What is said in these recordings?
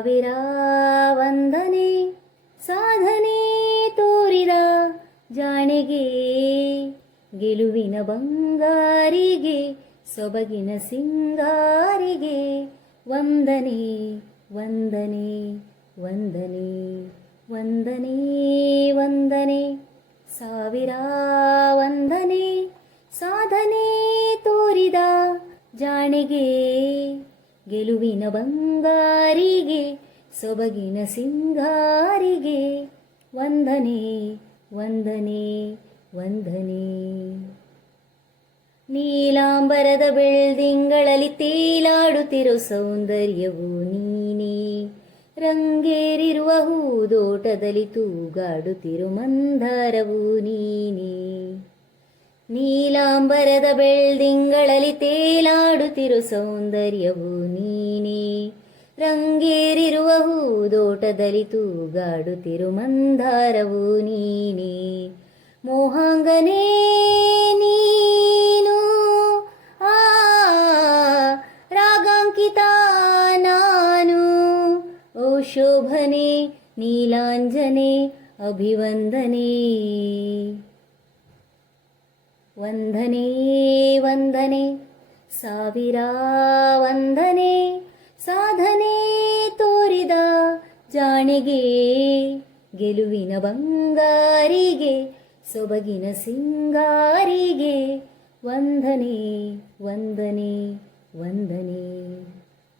ಸಾವಿರ ವಂದನೆ ಸಾಧನೆ ತೋರಿದ ಜಾಣೆಗೆ, ಗೆಲುವಿನ ಬಂಗಾರಿಗೆ, ಸೊಬಗಿನ ಸಿಂಗಾರಿಗೆ ವಂದನೆ ವಂದನೆ ವಂದನೆ ವಂದನೆ ವಂದನೆ. ಸಾವಿರ ವಂದನೆ ಸಾಧನೆ ತೋರಿದ ಜಾಣೆಗೆ, ಗೆಲುವಿನ ಬಂಗಾರಿಗೆ, ಸೊಬಗಿನ ಸಿಂಗಾರಿಗೆ ವಂದನೆ ವಂದನೆ ವಂದನೆ. ನೀಲಾಂಬರದ ಬೆಳ್ದಿಂಗಳಲ್ಲಿ ತೇಲಾಡುತ್ತಿರೋ ಸೌಂದರ್ಯವು ನೀನೇ, ರಂಗೇರಿರುವ ಹೂದೋಟದಲ್ಲಿ ತೂಗಾಡುತ್ತಿರೋ ಮಂದಾರವು ನೀನೇ. ನೀಲಾಂಬರದ ಬೆಳ್ದಿಂಗಳಲ್ಲಿ ತೇಲಾಡುತ್ತಿರೋ ಸೌಂದರ್ಯವು ನೀನೇ, ರಂಗೇರಿರುವ ಹೂದೋಟದಲ್ಲಿ ತೂಗಾಡುತ್ತಿರೋ ಮಂದಾರವು ನೀನೇ. ಮೋಹಾಂಗನೇ ನೀನು, ಆ ರಾಗಾಂಕಿತ ನಾನು, ಓ ಶೋಭನೆ ನೀಲಾಂಜನೆ ಅಭಿವಂದನೆ. ವಂದನೆ ವಂದನೆ ಸಾವಿರ ವಂದನೆ ಸಾಧನೆ ತೋರಿದ ಜಾಣೆಗೆ, ಗೆಲುವಿನ ಬಂಗಾರಿಗೆ, ಸೊಬಗಿನ ಸಿಂಗಾರಿಗೆ ವಂದನೆ ವಂದನೆ ವಂದನೆ.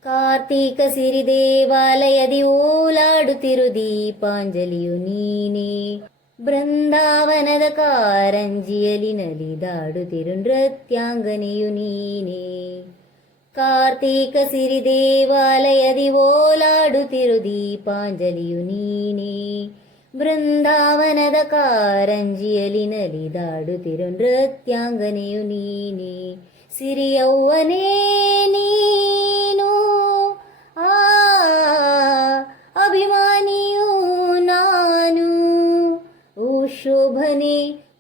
ಕಾರ್ತೀಕ ಸಿರಿ ದೇವಾಲಯದಿ ಓಲಾಡುತ್ತಿರು ದೀಪಾಂಜಲಿಯು ನೀನೇ, ಬೃಂದಾವನದ ಕಾರಂಜಿಯಲಿ ನಲಿದಾಡುತ್ತಿರು ನೃತ್ಯಾಂಗನೆಯು ನೀನೇ. ಕಾರ್ತೀಕ ಸಿರಿ ದೇವಾಲಯದಿ ಓಲಾಡುತ್ತಿರು ದೀಪಾಂಜಲಿಯು ನೀನೇ, ಬೃಂದಾವನದ ಕಾರಂಜಿಯಲಿ ನಲಿದಾಡುತ್ತಿರು ನೃತ್ಯಾಂಗನೆಯು ನೀನೇ. ಸಿರಿಯೌವನೇ ನೀನು, ಆ ಅಭಿಮಾನಿಯು ನಾನು, ಓ ಶೋಭನೆ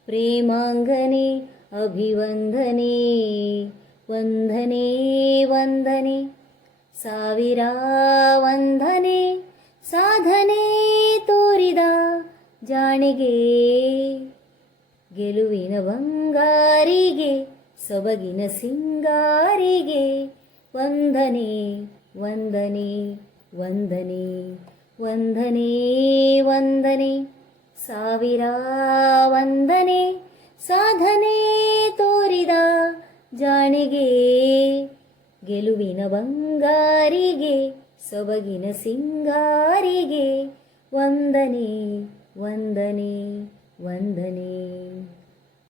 ಪ್ರೇಮಾಂಗನೆ ಅಭಿವಂದನೆ. ವಂದನೆ ವಂದನೆ ಸಾವಿರ ವಂದನೆ ಸಾಧನೆ ತೋರಿದ ಜಾಣೆಗೆ, ಗೆಲುವಿನ ಬಂಗಾರಿಗೆ, ಸೊಬಗಿನ ಸಿಂಗಾರಿಗೆ ವಂದನೆ ವಂದನೆ ವಂದನೆ ವಂದನೆ ವಂದನೆ. ಸಾವಿರ ವಂದನೆ ಸಾಧನೆ ತೋರಿದ ಜಾಣೆಗೆ, ಗೆಲುವಿನ ಬಂಗಾರಿಗೆ, ಸೊಬಗಿನ ಸಿಂಗಾರಿಗೆ ವಂದನೆ ವಂದನೆ ವಂದನೆ.